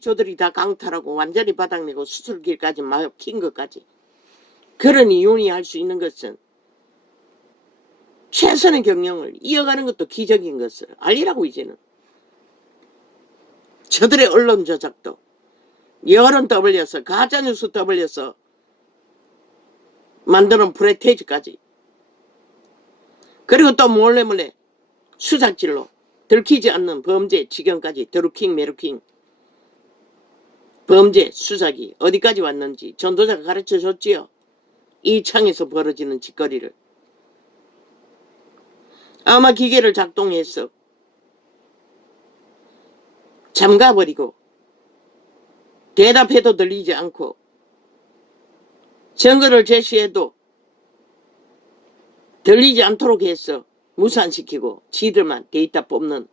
저들이 다 강탈하고 완전히 바닥내고 수술길까지 막힌 것까지. 그러니 윤희할 수 있는 것은 최선의 경영을 이어가는 것도 기적인 것을 알리라고. 이제는 저들의 언론 조작도 여론 떠벌려서 가짜뉴스 떠벌려서 만드는 프레테이지까지, 그리고 또 몰래 수작질로 들키지 않는 범죄 지경까지 드루킹 메루킹 범죄 수작이 어디까지 왔는지 전도자가 가르쳐줬지요. 이 창에서 벌어지는 짓거리를. 아마 기계를 작동해서 잠가버리고 대답해도 들리지 않고 증거를 제시해도 들리지 않도록 해서 무산시키고 지들만 데이터 뽑는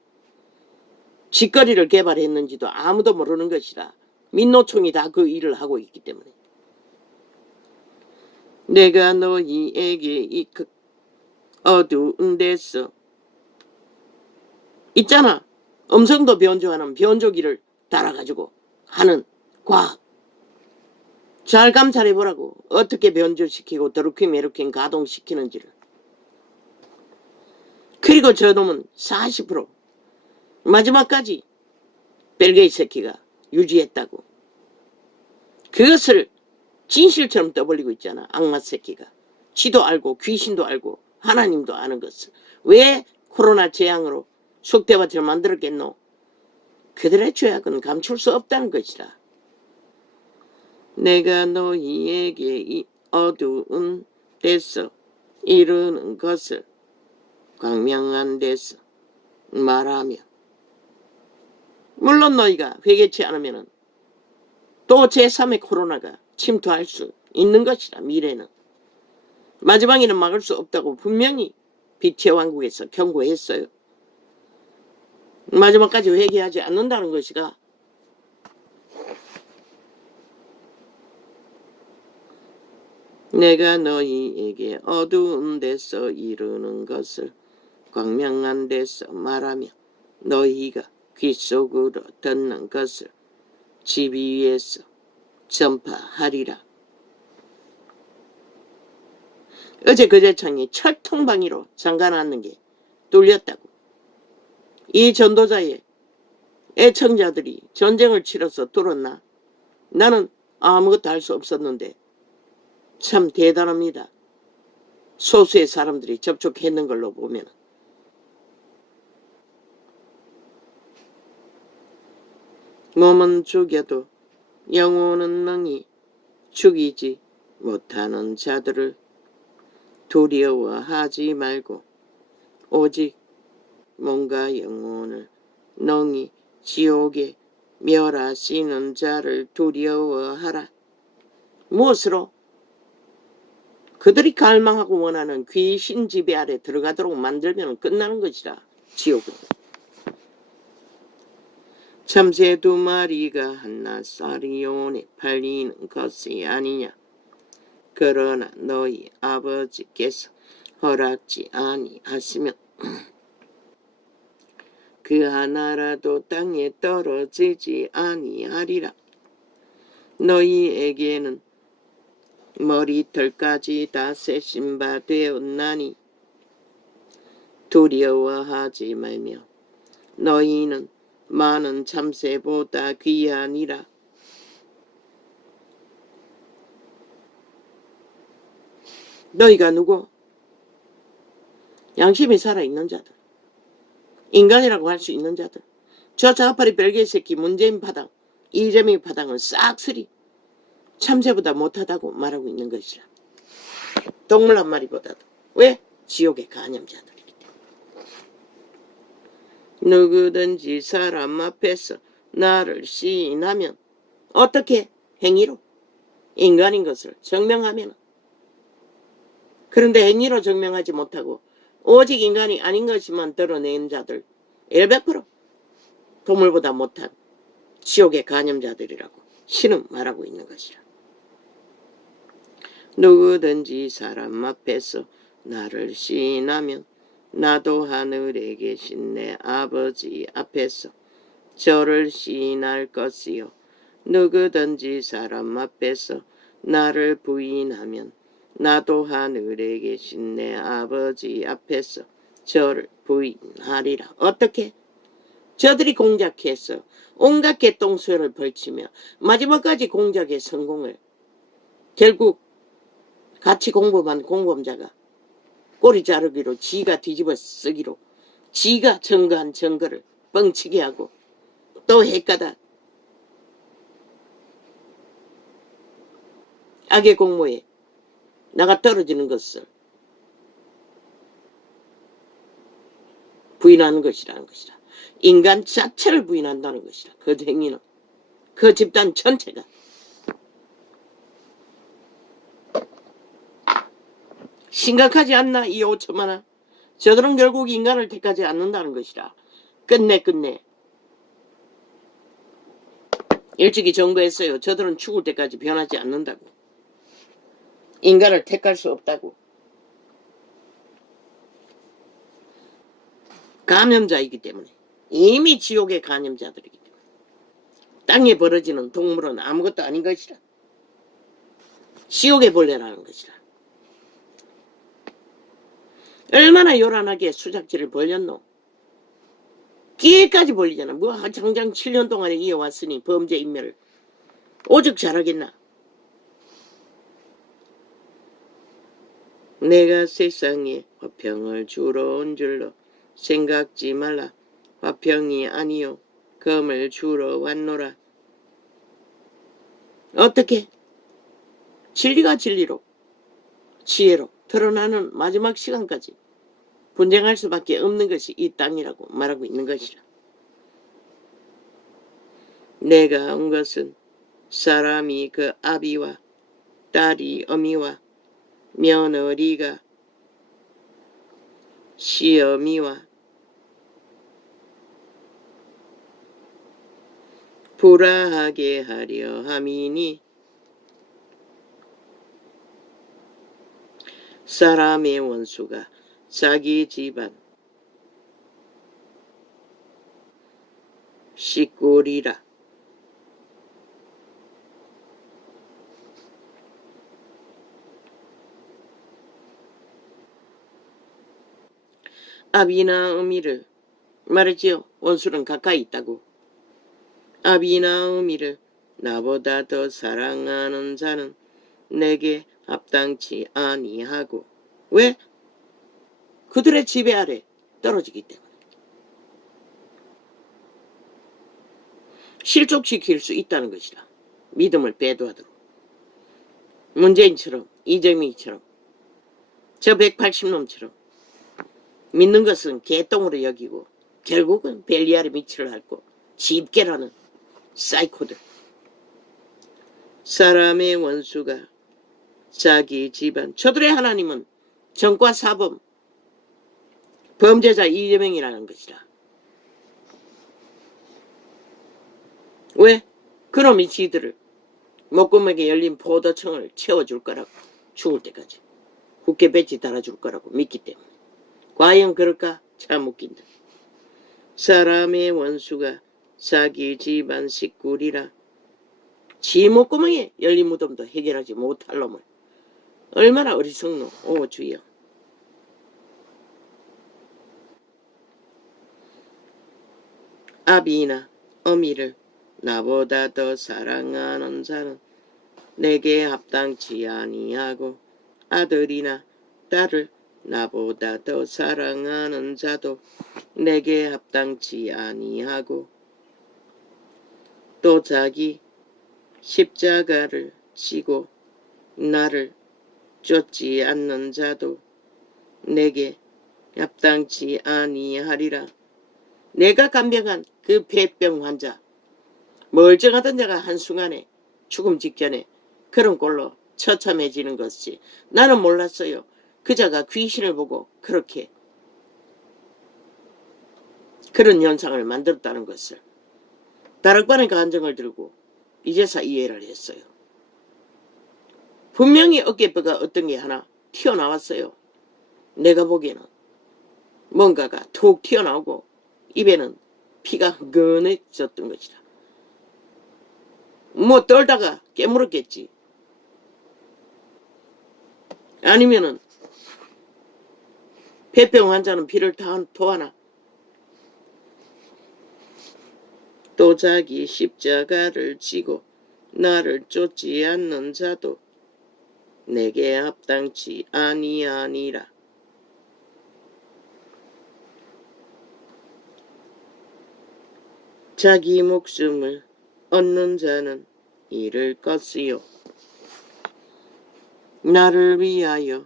짓거리를 개발했는지도 아무도 모르는 것이라. 민노총이 다 그 일을 하고 있기 때문에. 내가 너희에게 이 어두운 데서 있잖아. 음성도 변조하는 변조기를 달아가지고 하는 과학. 잘 감찰해보라고. 어떻게 변조시키고 드루킹 메루킹 가동시키는지를. 그리고 저놈은 40% 마지막까지 벨게이 새끼가 유지했다고. 그것을 진실처럼 떠벌리고 있잖아. 악마 새끼가. 지도 알고 귀신도 알고 하나님도 아는 것을. 왜 코로나 재앙으로 속대밭을 만들었겠노? 그들의 죄악은 감출 수 없다는 것이라. 내가 너희에게 이 어두운 데서 이루는 것을 광명한 데서 말하며. 물론 너희가 회개치 않으면 또 제3의 코로나가 침투할 수 있는 것이라. 미래는 마지막에는 막을 수 없다고 분명히 빛의 왕국에서 경고했어요. 마지막까지 회개하지 않는다는 것이가. 내가 너희에게 어두운 데서 이루는 것을 광명한 데서 말하며 너희가 귓속으로 듣는 것을 집 위에서 전파하리라. 어제 그제창이 철통방위로 잠가놨는 게 뚫렸다고. 이 전도자의 애청자들이 전쟁을 치러서 뚫었나? 나는 아무것도 할 수 없었는데 참 대단합니다. 소수의 사람들이 접촉했는 걸로 보면. 몸은 죽여도 영혼은 능히 죽이지 못하는 자들을 두려워하지 말고 오직 몸과 영혼을 능히 지옥에 멸하시는 자를 두려워하라. 무엇으로? 그들이 갈망하고 원하는 귀신 지배 아래 들어가도록 만들면 끝나는 것이라. 지옥은. 참새 2마리가 한나사리온에 팔리는 것이 아니냐. 그러나 너희 아버지께서 허락지 아니하시면 그 하나라도 땅에 떨어지지 아니하리라. 너희에게는 머리털까지 다 세신 바 되었나니 두려워하지 말며 너희는 많은 참새보다 귀하니라. 너희가 누구? 양심이 살아있는 자들, 인간이라고 할 수 있는 자들. 저 자파리 벨게이 새끼 문재인 파당, 이재명 파당은 싹쓸이 참새보다 못하다고 말하고 있는 것이라. 동물 한 마리보다도. 왜? 지옥의 간염자들이기 때문에. 누구든지 사람 앞에서 나를 시인하면 어떻게? 행위로 인간인 것을 증명하면. 그런데 행위로 증명하지 못하고 오직 인간이 아닌 것만 드러낸 자들 100% 동물보다 못한 지옥의 간염자들이라고 신은 말하고 있는 것이라. 누구든지 사람 앞에서 나를 시인하면 나도 하늘에 계신 내 아버지 앞에서 저를 시인할 것이요. 누구든지 사람 앞에서 나를 부인하면 나도 하늘에 계신 내 아버지 앞에서 저를 부인하리라. 어떻게? 저들이 공작해서 온갖 개똥수를 벌치며 마지막까지 공작의 성공을 결국 같이 공범한 공범자가 꼬리 자르기로 지가 뒤집어 쓰기로 지가 증거한 증거를 뻥치게 하고 또 헷가다 악의 공모에 나가 떨어지는 것을 부인하는 것이라는 것이다. 인간 자체를 부인한다는 것이다. 그 행위는 그 집단 전체가. 심각하지 않나 이 5천만 원. 저들은 결국 인간을 택하지 않는다는 것이라. 끝내 일찍이 정거했어요. 저들은 죽을 때까지 변하지 않는다고. 인간을 택할 수 없다고. 감염자이기 때문에. 이미 지옥의 감염자들이기 때문에. 땅에 벌어지는 동물은 아무것도 아닌 것이라. 지옥의 벌레라는 것이라. 얼마나 요란하게 수작질을 벌였노. 기회까지 벌리잖아. 뭐 장장 7년 동안에 이어왔으니 범죄 인멸을 오죽 잘하겠나. 내가 세상에 화평을 주러 온 줄로 생각지 말라. 화평이 아니요 검을 주러 왔노라. 어떻게? 진리가 진리로 지혜로 드러나는 마지막 시간까지 분쟁할 수밖에 없는 것이 이 땅이라고 말하고 있는 것이라. 내가 온 것은 사람이 그 아비와 딸이 어미와 며느리가 시어미와 불화하게 하려 함이니 사람의 원수가 자기 집안 식구리라. 아비나 어미를 말했지요. 원수는 가까이 있다고. 아비나 어미를 나보다 더 사랑하는 자는 내게 합당치 아니하고. 왜? 그들의 지배 아래 떨어지기 때문에. 실족시킬 수 있다는 것이다. 믿음을 배도하도록. 문재인처럼 이재명처럼 저 180놈처럼 믿는 것은 개똥으로 여기고 결국은 벨리알의 밑을 핥고 집게라는 사이코들. 사람의 원수가 자기 집안. 저들의 하나님은 정과 사범 범죄자 이재명이라는 것이라. 왜? 그놈이 지들을 목구멍에 열린 포도청을 채워줄 거라고. 죽을 때까지 국회 배지 달아줄 거라고 믿기 때문에. 과연 그럴까? 참 웃긴다. 사람의 원수가 자기 집안 식구리라. 지 목구멍에 열린 무덤도 해결하지 못할 놈을. 얼마나 어리석노. 오 주여. 아비나 어미를 나보다 더 사랑하는 자는 내게 합당치 아니하고 아들이나 딸을 나보다 더 사랑하는 자도 내게 합당치 아니하고 또 자기 십자가를 지고 나를 쫓지 않는 자도 내게 합당치 아니하리라. 내가 간병한 그 폐병 환자, 멀쩡하던 자가 한순간에 죽음 직전에 그런 꼴로 처참해지는 것이 나는 몰랐어요. 그 자가 귀신을 보고 그렇게 그런 현상을 만들었다는 것을 다락방의 간증을 들고 이제서 이해를 했어요. 분명히 어깨뼈가 어떤 게 하나 튀어나왔어요. 내가 보기에는 뭔가가 툭 튀어나오고 입에는 피가 흥건해졌던 것이라. 뭐 떨다가 깨물었겠지. 아니면은 폐병 환자는 피를 다 토하나. 또 자기 십자가를 지고 나를 쫓지 않는 자도 내게 합당치 아니하니라. 자기 목숨을 얻는 자는 잃을 것이요 나를 위하여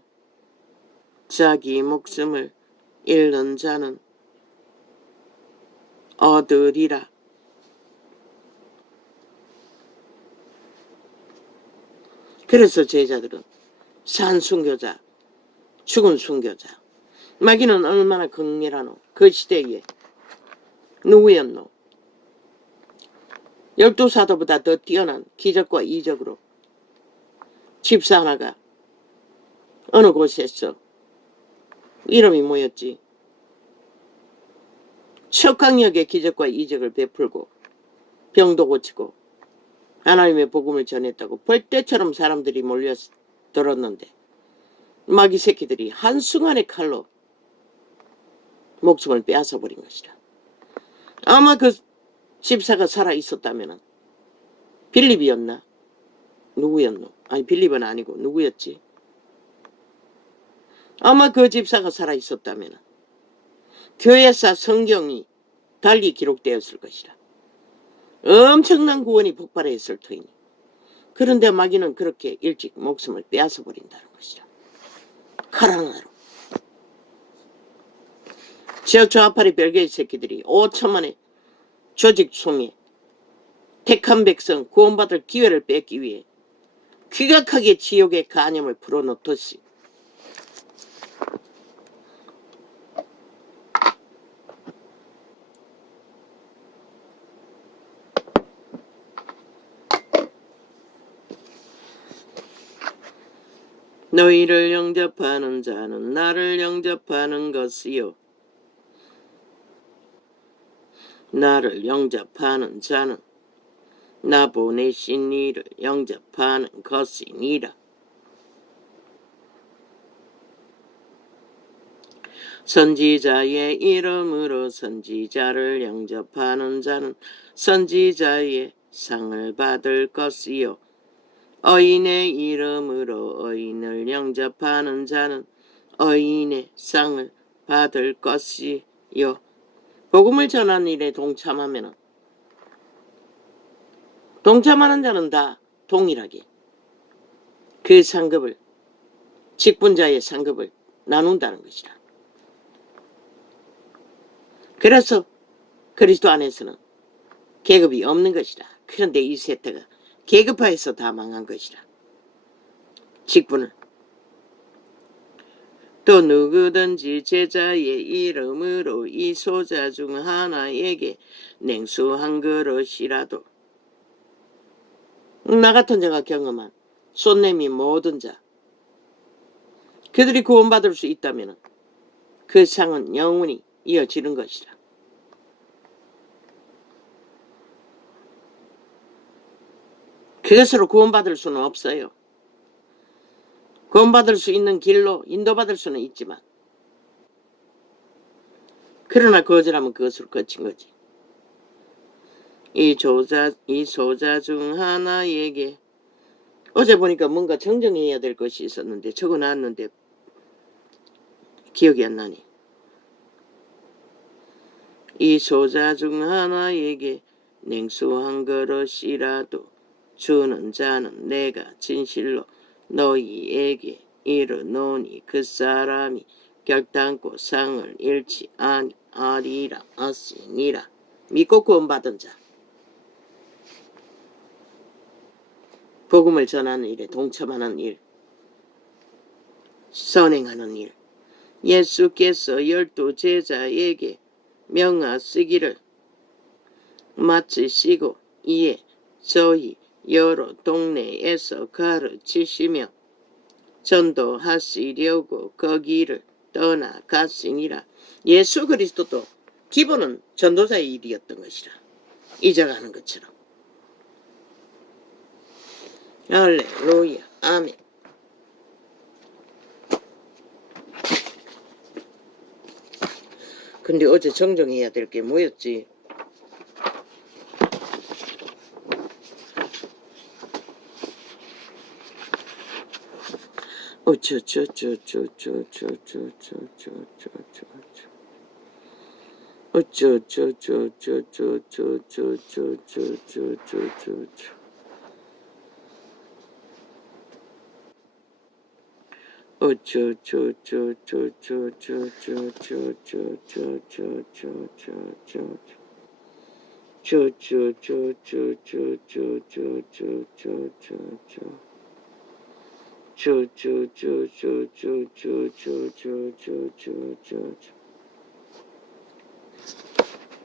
자기 목숨을 잃는 자는 얻으리라. 그래서 제자들은 산 순교자, 죽은 순교자, 마귀는 얼마나 극렬하노. 그 시대에 누구였노? 12사도보다 더 뛰어난 기적과 이적으로 집사 하나가 어느 곳에서 이름이 뭐였지? 척강력의 기적과 이적을 베풀고 병도 고치고 하나님의 복음을 전했다고 벌떼처럼 사람들이 몰려들었는데 마귀 새끼들이 한순간의 칼로 목숨을 빼앗아버린 것이라. 아마 그 집사가 살아있었다면 빌립이었나? 누구였노? 아니 빌립은 아니고 누구였지? 아마 그 집사가 살아있었다면 교회사 성경이 달리 기록되었을 것이라. 엄청난 구원이 폭발했을 터이니. 그런데 마귀는 그렇게 일찍 목숨을 빼앗아버린다는 것이라. 칼 하나로. 저 좌파리 별개의 새끼들이 5천만의 조직 송에 택한 백성 구원받을 기회를 뺏기 위해 귀각하게 지옥의 간염을 풀어놓듯이 너희를 영접하는 자는 나를 영접하는 것이요 나를 영접하는 자는 나 보내신 이를 영접하는 것이니라. 선지자의 이름으로 선지자를 영접하는 자는 선지자의 상을 받을 것이요 어인의 이름으로 어인을 영접하는 자는 어인의 상을 받을 것이요. 복음을 전하는 일에 동참하면 동참하는 자는 다 동일하게 그 상급을 직분자의 상급을 나눈다는 것이라. 그래서 그리스도 안에서는 계급이 없는 것이라. 그런데 이 세태가 계급화해서 다 망한 것이라. 직분을. 또 누구든지 제자의 이름으로 이 소자 중 하나에게 냉수 한 그릇이라도 나 같은 자가 경험한 손님이 모든 자 그들이 구원받을 수 있다면 그 상은 영원히 이어지는 것이라. 그것으로 구원받을 수는 없어요. 구원받을 수 있는 길로 인도받을 수는 있지만 그러나 거절하면 그것으로 거친 거지. 이 소자 중 하나에게 어제 보니까 뭔가 정정해야 될 것이 있었는데 적어놨는데 기억이 안 나니. 이 소자 중 하나에게 냉수 한 그릇이라도 주는 자는 내가 진실로 너희에게 이르노니 그 사람이 결단코 상을 잃지 아니하리라 하시니라. 믿고 구원받은 자, 복음을 전하는 일에 동참하는 일, 선행하는 일, 예수께서 12 제자에게 명하시기를 마치시고 이에 저희 여러 동네에서 가르치시며 전도하시려고 거기를 떠나가시니라. 예수 그리스도도 기본은 전도사의 일이었던 것이라. 잊어가는 것처럼. 할렐루야. 아멘. 근데 어제 정정해야 될 게 뭐였지?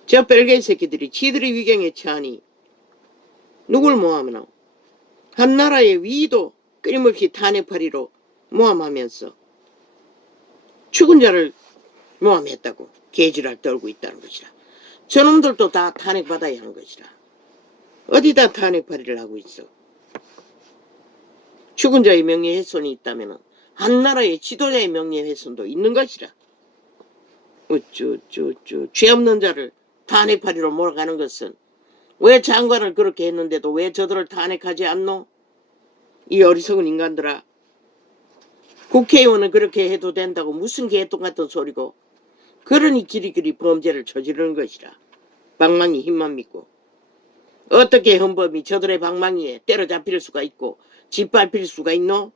저 빨개 새끼들이 지들의 위경에 처하니 누굴 모함하노? 한 나라의 위도 끊임없이 탄핵파리로 모함하면서 죽은 자를 모함했다고 개지랄 떨고 있다는 것이라. 저놈들도 다 탄핵받아야 하는 것이라. 어디다 탄핵파리를 하고 있어? 죽은 자의 명예훼손이 있다면 한 나라의 지도자의 명예훼손도 있는 것이라. 죄 없는 자를 탄핵파리로 몰아가는 것은 왜 장관을 그렇게 했는데도 왜 저들을 탄핵하지 않노? 이 어리석은 인간들아. 국회의원은 그렇게 해도 된다고 무슨 개똥 같은 소리고. 그러니 길이길이 범죄를 저지르는 것이라. 방망이 힘만 믿고. 어떻게 헌법이 저들의 방망이에 때려잡힐 수가 있고 짓밟힐 수가 있노?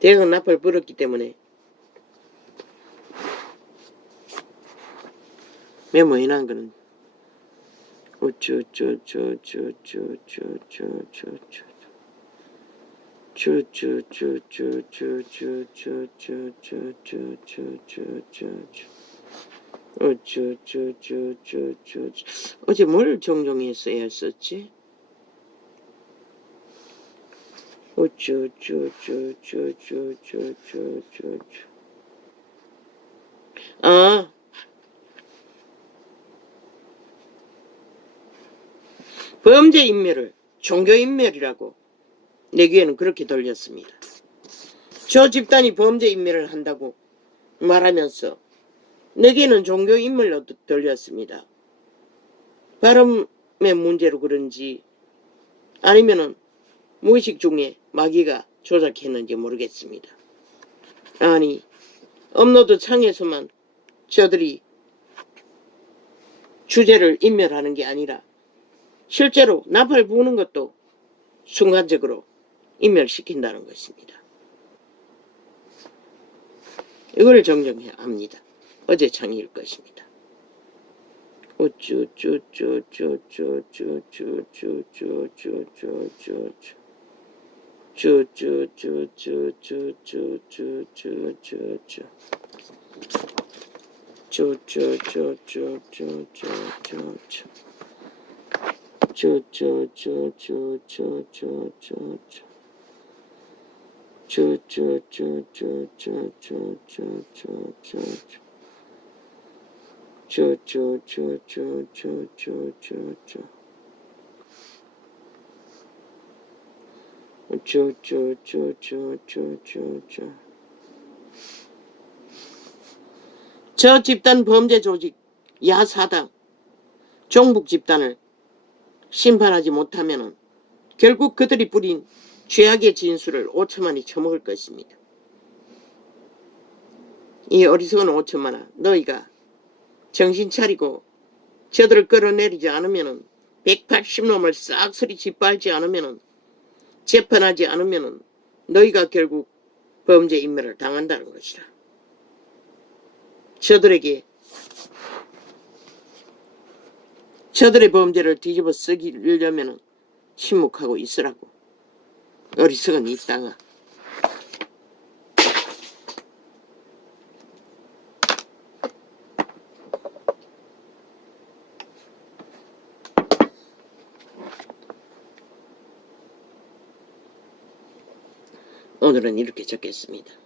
대강 나팔 불었기 때문에 메모해놓은 거는 어제 뭘 정정했어야 했었지? 아, 범죄 인멸을 종교 인멸이라고 내 귀에는 그렇게 들렸습니다. 저 집단이 범죄 인멸을 한다고 말하면서 내게는 종교 인멸로 들렸습니다. 발음의 문제로 그런지 아니면은 무의식 중에 마귀가 조작했는지 모르겠습니다. 아니, 업로드 창에서만 저들이 주제를 인멸하는 게 아니라 실제로 나팔 부는 것도 순간적으로 인멸시킨다는 것입니다. 이걸 정정해야 합니다. 어제 창일 것입니다. 저 집단 범죄 조직 야사당 종북 집단을 심판하지 못하면 결국 그들이 뿌린 죄악의 진수를 오천만이 처먹을 것입니다. 이 어리석은 5천만아, 너희가 정신 차리고 저들을 끌어내리지 않으면은 180놈을 싹쓸이 짓밟지 않으면은 재판하지 않으면은 너희가 결국 범죄 인멸을 당한다는 것이라. 저들의 범죄를 뒤집어 쓰려면은 침묵하고 있으라고. 어리석은 이 땅아. 오늘은 이렇게 적겠습니다.